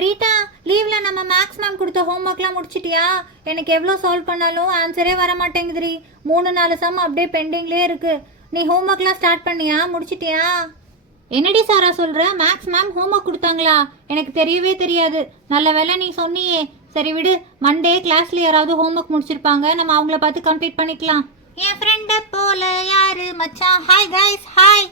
Rita, லீவ்ல நம்ம maths ma'am கொடுத்த ஹோம்ஒர்க்லாம் முடிச்சிட்டியா? எனக்கு எவ்வளோ சால்வ் பண்ணாலும் ஆன்சரே வர மாட்டேங்குதுரி. 3-4 சம் அப்படியே பெண்டிங்லேயே இருக்கு. நீ ஹோம்ஒர்க்லாம் ஸ்டார்ட் பண்ணியா? முடிச்சிட்டியா? என்னடி சாரா சொல்ற? மேக்ஸ் மேம் ஹோம்ஒர்க் கொடுத்தாங்களா? எனக்கு தெரியவே தெரியாது. நல்ல வேளை நீ சொன்னியே. சரி விடு, மண்டே கிளாஸ்ல யாராவது ஹோம்ஒர்க் முடிச்சிருப்பாங்க, நம்ம அவங்கள பார்த்து கம்ப்ளீட் பண்ணிக்கலாம். என் ஃப்ரெண்டை போல யாரு மச்சான்? Hi guys, hi.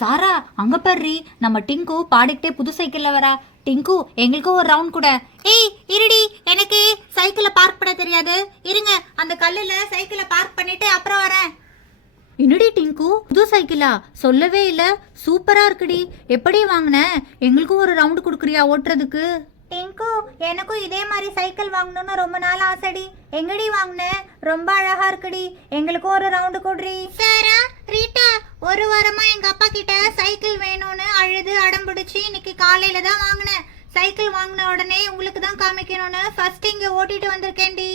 சாரா, அங்க பாரு, நம்ம டிங்கு பாடிக்கிட்டே புது சைக்கிள்ல வரா. டிங்கு, எங்களுக்கும் ஒரு ரவுண்ட் கூட. ஏய் இருடி, எனக்கு சைக்கிளை பார்க் பண்ண தெரியாது. இருங்க, அந்த கல்லுல சைக்கிளை பார்க் பண்ணிட்டு அப்புறம் வரேன். என்னடி டிங்கு, புது சைக்கிளா? சொல்லவே இல்ல. சூப்பரா இருக்குடி. எப்படி வாங்கின? எங்களுக்கும் ஒரு ரவுண்ட் கொடுக்குறியா ஓட்டுறதுக்கு? டிங்கு, எனக்கும் இதே மாதிரி சைக்கிள் வாங்கணும்னு ரொம்ப நாள் ஆசைடி. எங்கடி வாங்கின? ரொம்ப அழகா இருக்குடி. எங்களுக்கும் ஒரு ரவுண்டு கொடுறி. சாரா, ரீட்டா, ஒரு வாரமா எங்க அப்பா கிட்ட சைக்கிள் வேணும்னு அழுது அடம்பிடிச்சு இன்னைக்கு காலையில தான் வாங்கினேன். சைக்கிள் வாங்கின உடனே உங்களுக்கு தான் காமிக்கணும்னு ஃபர்ஸ்ட் இங்க ஓட்டிட்டு வந்திருக்கேன்டி.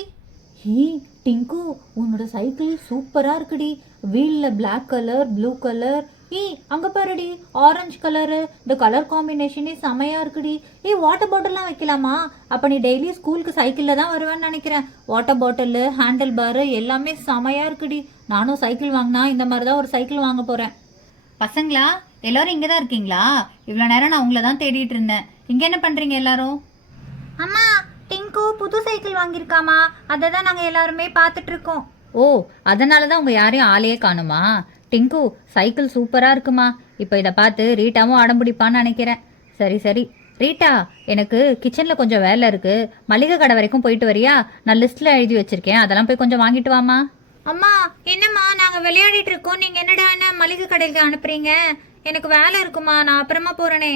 ஹே டிங்கு, உன்னோட சைக்கிள் சூப்பரா இருக்குடி. வீல்ல பிளாக் கலர், ப்ளூ கலர். ஏய் அங்க பாருடி, ஆரஞ்சு கலரு. இந்த கலர் காம்பினேஷனே செமையா இருக்குடி. ஏய் வாட்டர் பாட்டில்லாம் வைக்கலாமா? அப்ப நீ டெய்லி ஸ்கூலுக்கு சைக்கிள்ல தான் வருவேன்னு நினைக்கிறேன். வாட்டர் பாட்டில், ஹேண்டில் பாரு எல்லாமே செமையா இருக்குடி. நானும் சைக்கிள் வாங்கினா இந்த மாதிரி தான் ஒரு சைக்கிள் வாங்க போறேன். பசங்களா, எல்லாரும் இங்கே தான் இருக்கீங்களா? இவ்வளோ நேரம் நான் உங்களை தான் தேடிட்டு இருந்தேன். இங்கே என்ன பண்றீங்க எல்லாரும்? அம்மா, டிங்கு புது சைக்கிள் வாங்கியிருக்காமா, அதை தான் நாங்கள் எல்லாருமே பார்த்துட்டு இருக்கோம். ஓ, அதனால தான் உங்கள் யாரையும் ஆளையே காணுமா? டிங்கு, சைக்கிள் சூப்பராக இருக்குமா. இப்போ இதை பார்த்து ரீட்டாவும் அடம்பிடிப்பான்னு நினைக்கிறேன். சரி சரி ரீட்டா, எனக்கு கிச்சனில் கொஞ்சம் வேலை இருக்குது. மளிகை கடை வரைக்கும் போயிட்டு வரியா? நான் லிஸ்ட்டில் எழுதி வச்சுருக்கேன், அதெல்லாம் போய் கொஞ்சம் வாங்கிட்டு வாமா. அம்மா, என்னம்மா நாங்கள் விளையாடிட்டு இருக்கோம், நீங்கள் என்னடா என்ன மளிகை கடைக்கு அனுப்புறீங்க? எனக்கு வேலை இருக்குமா, நான் அப்புறமா போகிறேனே.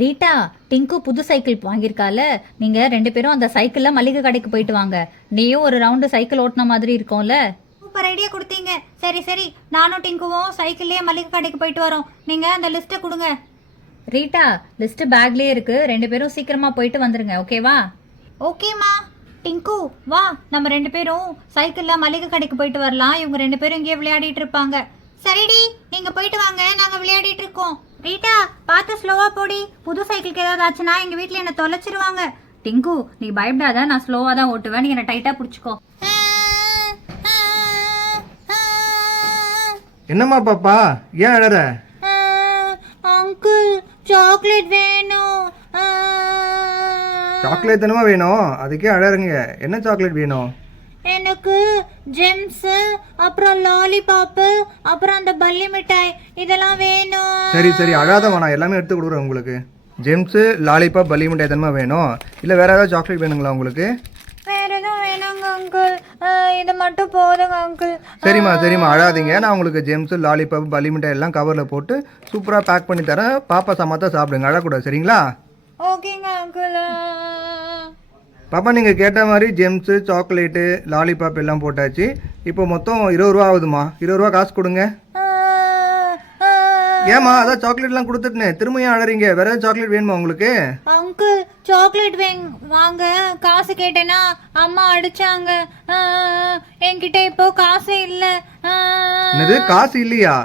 ரீட்டா, டிங்கு புது சைக்கிள் வாங்கியிருக்கால, நீங்கள் 2 பேரும் அந்த சைக்கிளில் மளிகை கடைக்கு போயிட்டு வாங்க. நீயும் ஒரு ரவுண்டு சைக்கிள் ஓட்டின மாதிரி இருக்கும்ல. சூப்பர் ஐடியா கொடுத்தீங்க. சரி சரி, நானும் டிங்குவும் சைக்கிள்லேயே மளிகை கடைக்கு போயிட்டு வரோம். நீங்கள் அந்த லிஸ்ட்டை கொடுங்க. ரீட்டா, லிஸ்ட்டு பேக்லேயே இருக்குது. 2 பேரும் சீக்கிரமாக போயிட்டு வந்துடுங்க, ஓகேவா? ஓகேம்மா. டிங்கு வா, நம்ம 2 பேரும் சைக்கிளில் மளிகை கடைக்கு போயிட்டு வரலாம். இவங்க 2 பேரும் இங்கேயே விளையாடிட்டு இருப்பாங்க. சரிடி, நீங்கள் போயிட்டு வாங்க, நாங்கள் விளையாடிட்டு இருக்கோம். ரீட்டா, பார்த்து ஸ்லோவாக போடி. புது சைக்கிளுக்கு ஏதாவது ஆச்சுன்னா எங்கள் வீட்டில் என்னை தொலைச்சிருவாங்க. டிங்கு, நீ பயப்படாத, நான் ஸ்லோவாக தான் ஓட்டுவேன். நீ என்னை டைட்டாக பிடிச்சிக்கோ. என்னம்மா பாப்பா, ஏன் அழற? அங்கிள், சாக்லேட் வேணும். சாக்லேட் தானமா வேணும், அதுக்கே அழறங்க. என்ன சாக்லேட் வேணும்? எனக்கு ஜெம்ஸ், அப்புறம் லாலிபாப்பு, அப்புறம் அந்த பல்லி மிட்டாய் இதெல்லாம் வேணும். சரி சரி, அழாதம்மா, நான் எல்லாமே எடுத்து கொடுக்குறேன் உங்களுக்கு. ஜெம்ஸு, லாலிபாப், பல்லி மிட்டாய் தானமா வேணும்? இல்லை வேற ஏதாவது சாக்லேட் வேணுங்களா உங்களுக்கு? வேற எதுவும் வேணுங்க அங்கிள், இது மட்டும் போதுங்க அங்கிள். சரிம்மா சரிம்மா, அழாதீங்க. நான் உங்களுக்கு ஜெம்ஸு, லாலிபாப், பல்லி மிட்டாய் எல்லாம் கவரில் போட்டு சூப்பராக பேக் பண்ணி தரேன். பாப்பா சமாத்தா சாப்பிடுங்க, அழக்கூடாது, சரிங்களா? ஓகேங்க அங்கிள். பாப்பா, நீங்கள் கேட்ட மாதிரி ஜெம்ஸு, சாக்லேட்டு, லாலிபாப் எல்லாம் போட்டாச்சு. இப்போ மொத்தம் 20 ரூபா ஆகுதுமா. 20 ரூபா காசு கொடுங்க. ஏமா, அதான் சாக்லேட்லாம் கொடுத்துட்டேன், திரும்ப ஏன் அழறீங்க? வேற ஏதாவது சாக்லேட் வேணுமா உங்களுக்கு? அங்கிள், சாக்லேட் வாங்க காசு கேட்டேன்னா அம்மா அடிச்சாங்க. என்கிட்ட இப்போ காசு இல்லை. என்னது, காசு இல்லையா?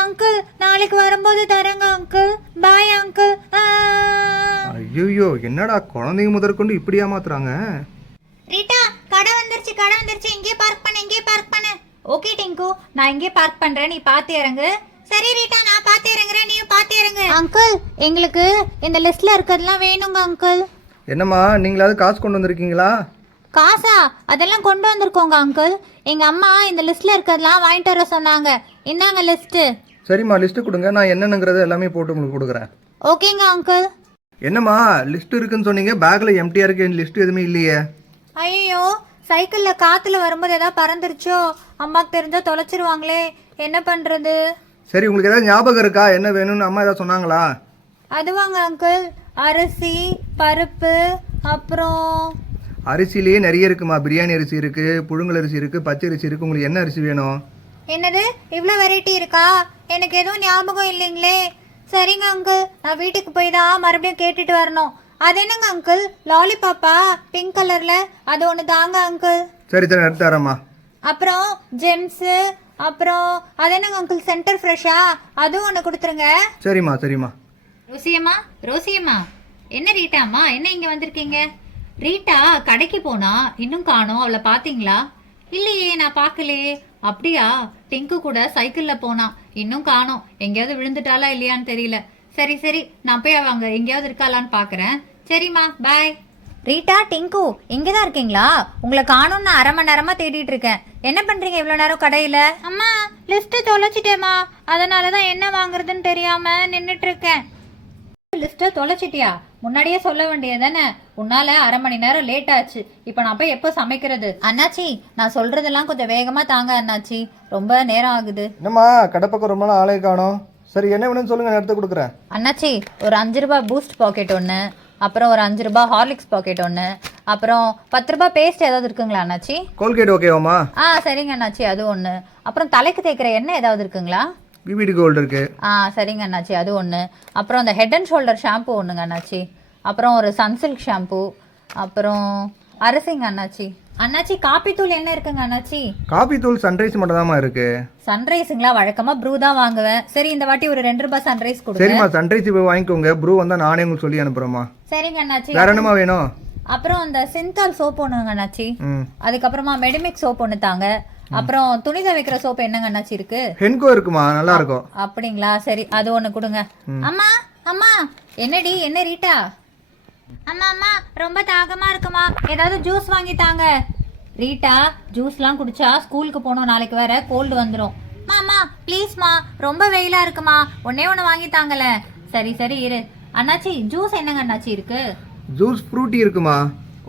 அங்கிள், நாளைக்கு வரும்போது தரேங்க அங்கிள். Bye uncle. ஐயோ, என்னடா குழந்தைங்க முதற்கொண்டு இப்படி ஏமாத்துறாங்க. ரீட்டா, கடை வந்துருச்சு, கடை வந்துருச்சு. இங்கே பார்க் பண்ணு, இங்கே பார்க் பண்ணு. ஓகே டிங்கு, நான் இங்கே பார்க் பண்றேன், நீ பார்த்து இறங்கு. சரி ரீட்டா, நான் பார்த்து இறங்குறேன், நீயும் பார்த்து இறங்கு. அங்கிள், எங்களுக்கு இந்த லிஸ்ட்ல இருக்கிறதெல்லாம் வேணுங்க அங்கிள். என்னம்மா, நீங்களாவது காசு கொண்டு வந்திருக்கீங்களா? காசா? அதெல்லாம் கொண்டு வந்திருக்கோங்க அங்கிள். எங்க அம்மா இந்த லிஸ்ட்ல இருக்கிறதெல்லாம் வாங்கிட்டு வர சொன்னாங்க. இந்தாங்க லிஸ்ட். சரிம்மா, லிஸ்ட்டு கொடுங்க, நான் என்னென்னங்கிறத எல்லாமே போட்டு உங்களுக்கு கொடுக்குறேன். ஓகேங்க அங்கிள். என்னம்மா, லிஸ்ட் இருக்குன்னு சொன்னீங்க, பேக்கில் எம்டியாக இருக்கு, லிஸ்ட் எதுவுமே இல்லையே. ஐயோ, சைக்கிள்ல காத்துல வரும்போது ஏதாவது பறந்துருச்சோ? அம்மாக்கு தெரிஞ்சா தொலைச்சிருவாங்களே, என்ன பண்றது? சரி, உங்களுக்கு ஏதாவது ஞாபகம் இருக்கா என்ன வேணும்னு அம்மா ஏதாவது சொன்னாங்களா? அதுவாங்க அங்கிள், அரிசி, பருப்பு, அப்புறம் அரிசிலேயே நிறைய இருக்குமா. பிரியாணி அரிசி இருக்குது, புழுங்கல் அரிசி இருக்குது, பச்சை அரிசி இருக்குது. உங்களுக்கு என்ன அரிசி வேணும்? என்னது, இவ்வளோ வெரைட்டி இருக்கா? எனக்கு எதுவும் ஞாபகம் இல்லைங்களே. சரிங்க அங்கிள், நான் வீட்டுக்கு போய் தான் மறுபடியும் கேட்டுட்டு வரணும். அது என்னங்க அங்கிள், லாலிபாப்பா பிங்க் கலர்ல? அது ஒன்று தாங்க அங்கிள். சரி சரி, எடுத்து தரேம்மா. அப்புறம் ஜெம்ஸு, அப்புறம் அது என்னங்க அங்கிள், சென்டர் ஃப்ரெஷ்ஷா? அதுவும் ஒன்று கொடுத்துருங்க. சரிம்மா சரிம்மா. ரோசியம்மா, ரோசியம்மா, என்ன ரீட்டாம்மா, என்ன இங்க வந்திருக்கீங்க? ரீட்டா கடைக்கு போனா, இன்னும் காணோம். அவளை பாத்தீங்களா? இல்லையே, நான் பார்க்கலையே. அப்படியா? டிங்கு கூட சைக்கிள்ல போனா, இன்னும் காணோம். எங்கேயாவது விழுந்துட்டாளா இல்லையான்னு தெரியல. சரி சரி, நான் போய் அவங்க எங்கேயாவது இருக்காளான்னு பாக்குறேன். சரிம்மா, பாய். ரீட்டா, டிங்கு இங்கதான் இருக்கீங்களா? உங்களை காணும்னு அரை மணி நேரமா தேடிட்டு இருக்கேன். என்ன பண்றீங்க இவ்வளவு நேரம் கடையில? அம்மா, லிஸ்ட் தொலைச்சிட்டேம்மா, அதனாலதான் என்ன வாங்குறதுன்னு தெரியாம நின்னுட்டு இருக்கேன். லிஸ்ட்டை தொலைச்சிட்டியா? முன்னாடியே சொல்ல வேண்டியதானே? உன்னால அரை மணி நேரம் லேட் ஆச்சு. இப்போ நான் போய் எப்போ சமைக்கிறது? அண்ணாச்சி, நான் சொல்றதெல்லாம் கொஞ்சம் வேகமா தாங்க அண்ணாச்சி, ரொம்ப நேரம் ஆகுது. என்னம்மா கடை பக்கம் ரொம்ப நாள் ஆளே காணோம். சரி என்ன வேணும்னு சொல்லுங்க, நான் எடுத்து கொடுக்குறேன். அண்ணாச்சி, ஒரு 5 ரூபாய் பூஸ்ட் பாக்கெட் ஒன்று, அப்புறம் ஒரு 5 ரூபாய் ஹார்லிக்ஸ் பாக்கெட் ஒன்று, அப்புறம் 10 ரூபாய் பேஸ்ட் ஏதாவது இருக்குங்களா அண்ணாச்சி? கோல்கேட் ஓகேவாம்மா? சரிங்க அண்ணாச்சி, அது ஒன்று. அப்புறம் தலைக்கு தேய்க்கிற எண்ணெய் ஏதாவது இருக்குங்களா? விவிடி கோல்டு இருக்கு. சரிங்க அண்ணாச்சி, அது ஒன்று. அப்புறம் அந்த ஹெட் அண்ட் ஷோல்டர் ஷாம்பு ஒன்றுங்க அண்ணாச்சி. அப்புறம் ஒரு சன்சில்க் ஷாம்பு. அப்புறம் அரிசிங்க அண்ணாச்சி. அண்ணாச்சி, காப்பி தூள் என்ன இருக்குங்க அண்ணாச்சி? காபி தூள் சன்ரைஸ் மட்டும் தான்மா இருக்கு. சன்ரைஸுங்களா? வழக்கமா ப்ரூ தான் வாங்குவேன். சரி, இந்த வாட்டி ஒரு 2 ரூபாய் சன்ரைஸ் கொடுங்க. சரிம்மா, சன்ரைஸ் இப்போ வாங்கிக்கோங்க. ப்ரூ வந்தா நானே உங்களுக்கு சொல்லி அனுப்புறேம்மா. சரிங்க அண்ணாச்சி. வேற என்னமா வேணும்? அப்புறம் அந்த சிந்தால் சோப் ஒண்ணுங்க அண்ணாச்சி. ம். அதுக்கப்புறமா மெடிமிக் சோப் ஒன்று தாங்க. அப்புறம் துணி துவைக்கிற சோப் என்னங்க அண்ணாச்சி இருக்கு? ஹென்கோ இருக்குமா, நல்லா இருக்கும். அப்படிங்களா? சரி, அது ஒன்று கொடுங்க. அம்மா அம்மா, என்னடி, என்ன ரீட்டா? அம்மா அம்மா, ரொம்ப தாகமா இருக்குமா, ஏதாவது ஜூஸ் வாங்கி தாங்க. ரீட்டா, ஜூஸ்லாம் குடிச்சா ஸ்கூலுக்கு போகணும், நாளைக்கு வேற கோல்டு வந்துடும். அம்மா ப்ளீஸ்மா, ரொம்ப வெயிலா இருக்குமா, ஒன்னே ஒன்று வாங்கி தாங்கல. சரி சரி இரு. அண்ணாச்சி, ஜூஸ் என்னங்க அண்ணாச்சி இருக்கு? ஜூஸ் ஃப்ரூட்டி இருக்குமா?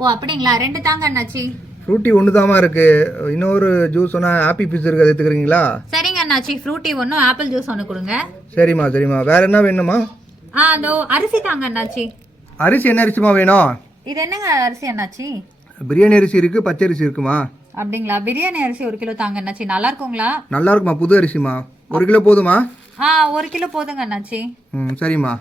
ஓ அப்படிங்களா, 2 தாங்க அண்ணாச்சி. ஃப்ரூட்டி ஒன்று தாமா இருக்கு. இன்னொரு ஜூஸ் ஒன்றா ஆப்பி பீஸ் இருக்கு, அது எடுத்துக்கிறீங்களா? சரிங்க அண்ணாச்சி, ஃப்ரூட்டி ஒன்று, ஆப்பிள் ஜூஸ் ஒன்று கொடுங்க. சரிம்மா சரிம்மா, வேற என்ன வேணுமா? அதோ அரிசி தாங்க அண்ணாச்சி. அரிசி என்ன அரிசிமா வேணும்? இது என்னங்க அரிசி அண்ணாச்சி? பிரியாணி அரிசி இருக்கு, பச்சை அரிசி இருக்குமா? அப்படிங்களா? பிரியாணி அரிசி 1 கிலோ தாங்க அண்ணாச்சி. நல்லா இருக்குங்களா? நல்லா இருக்குமா, புது அரிசிமா. 1 கிலோ போதுமா? 1 கிலோ போதுங்க அண்ணாச்சி. சரிம்மா.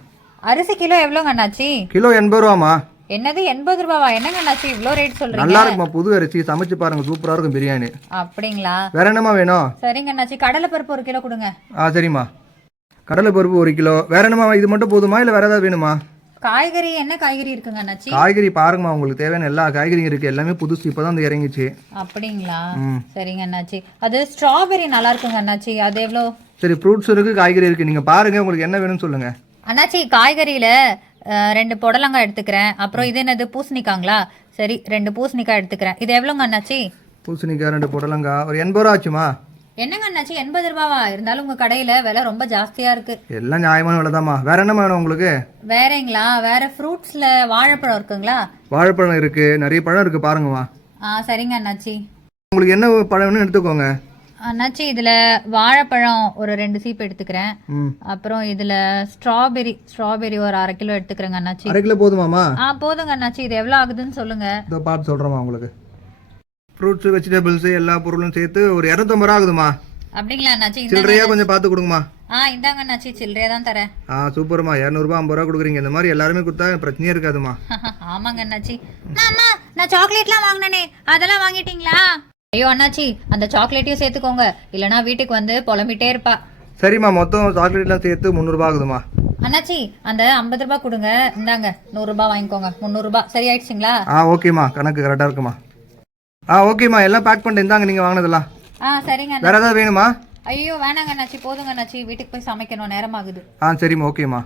அரிசி கிலோ எவ்வளோங்க அண்ணாச்சி? கிலோ 80 ரூபாமா. என்னது 80 ரூபாவா? என்னங்க அண்ணாச்சி இவ்வளோ ரேட் சொல்றீங்க? நல்லா இருக்குமா, புது அரிசி, சமைச்சு பாருங்க, சூப்பரா இருக்கும் பிரியாணி. அப்படிங்களா? வேற என்னமா வேணும்? சரிங்க அண்ணாச்சி, கடலை பருப்பு 1 கிலோ கொடுங்க. சரிம்மா. கடலை பருப்பு 1 கிலோ. வேற என்னமா, இது மட்டும் போதுமா இல்லை வேற ஏதாவது வேணுமா? காய்கறி என்ன காய்கறி இருக்குங்க அண்ணாச்சி? காய்கறி பாருங்கம்மா, உங்களுக்கு தேவையான எல்லா காய்கறியும் இருக்கு. எல்லாமே புதுசு, இப்பதான் வந்து இறங்கிச்சு. அப்படிங்களா? சரிங்க அண்ணாச்சி. அது ஸ்ட்ராபெரி நல்லா இருக்குங்க அண்ணாச்சி, அது எவ்வளோ? சரி, ஃப்ரூட்ஸ் இருக்கு, காய்கறி இருக்கு, நீங்க பாருங்க உங்களுக்கு என்ன வேணும்னு சொல்லுங்க. அண்ணாச்சி, காய்கறியில 2 புடலங்காய் எடுத்துக்கிறேன். அப்புறம் இது என்னது, பூசணிக்காங்களா? சரி, 2 பூசணிக்காய் எடுத்துக்கிறேன். இது எவ்வளோங்க அண்ணாச்சி? பூசணிக்காய் 2 புடலங்காய் ஒரு 80 ரூபா ஆச்சுமா. என்னங்க அண்ணாச்சி 80 ரூபாவா? இருந்தாலும் உங்க கடையில விலை ரொம்ப ஜாஸ்தியா இருக்கு. எல்லாம் நியாயமான விலைதாம்மா. வேற என்ன வேணும் உங்களுக்கு? வேறங்களா? வேற ஃப்ரூட்ஸ்ல வாழைப்பழம் இருக்குங்களா? வாழைப்பழம் இருக்கு, நிறைய பழம் இருக்கு, பாருங்கம்மா. சரிங்க அண்ணாச்சி. உங்களுக்கு என்ன பழம் வேணும் எடுத்துக்கோங்க. அண்ணாச்சி, இதுல வாழைப்பழம் ஒரு 2 சீப் எடுத்துக்கிறேன். அப்புறம் இதுல ஸ்ட்ராபெரி ஒரு 1/2 கிலோ எடுத்துக்கிறேங்க அண்ணாச்சி. 1/2 கிலோ போதுமாமா? போதுங்க அண்ணாச்சி. இது எவ்வளவு ஆகுதுன்னு சொல்லுங்க. இதோ பார்த்து சொல்றேம்மா உங்களுக்கு. ஃப்ரூட்ஸ், வெஜிடபிள்ஸ் எல்லா பொருளும் சேர்த்து ஒரு 250 ரூபா ஆகுதுமா. அப்படிங்களா அண்ணாச்சி? சில்லறையா கொஞ்சம் பார்த்து கொடுங்கம்மா. இந்தாங்க அண்ணாச்சி, சில்லறையா தான் தரேன். சூப்பர்மா, 200 ரூபா 50 ரூபா கொடுக்குறீங்க. இந்த மாதிரி எல்லாருமே கொடுத்தா பிரச்சனையே இருக்காதுமா. ஆமாங்க அண்ணாச்சி. அம்மா, நான் சாக்லேட்லாம் வாங்கினேனே, அதெல்லாம் வாங்கிட்டீங்களா? ஐயோ அண்ணாச்சி, அந்த சாக்லேட்டையும் சேர்த்துக்கோங்க, இல்லைன்னா வீட்டுக்கு வந்து புலம்பிட்டே இருப்பா. சரிம்மா, மொத்தம் சாக்லேட்லாம் சேர்த்து 300 ரூபா ஆகுதுமா. அண்ணாச்சி, அந்த 50 ரூபாய் கொடுங்க. இந்தாங்க 100 ரூபாய் வாங்கிக்கோங்க. 300 ரூபாய் சரி ஆயிடுச்சுங்களா? ஓகேம்மா, கணக்கு கரெக்டாக இருக்குமா. ஓகேம்மா, எல்லாம் பேக் பண்ணிட்டு இந்தாங்க நீங்கள் வாங்கினதெல்லாம். சரிங்க. வேற ஏதாவது வேணுமா? ஐயோ வேணாங்க அண்ணாச்சி, போதுங்க அண்ணாச்சி, வீட்டுக்கு போய் சமைக்கணும், நேரம் ஆகுது. சரிம்மா, ஓகேம்மா.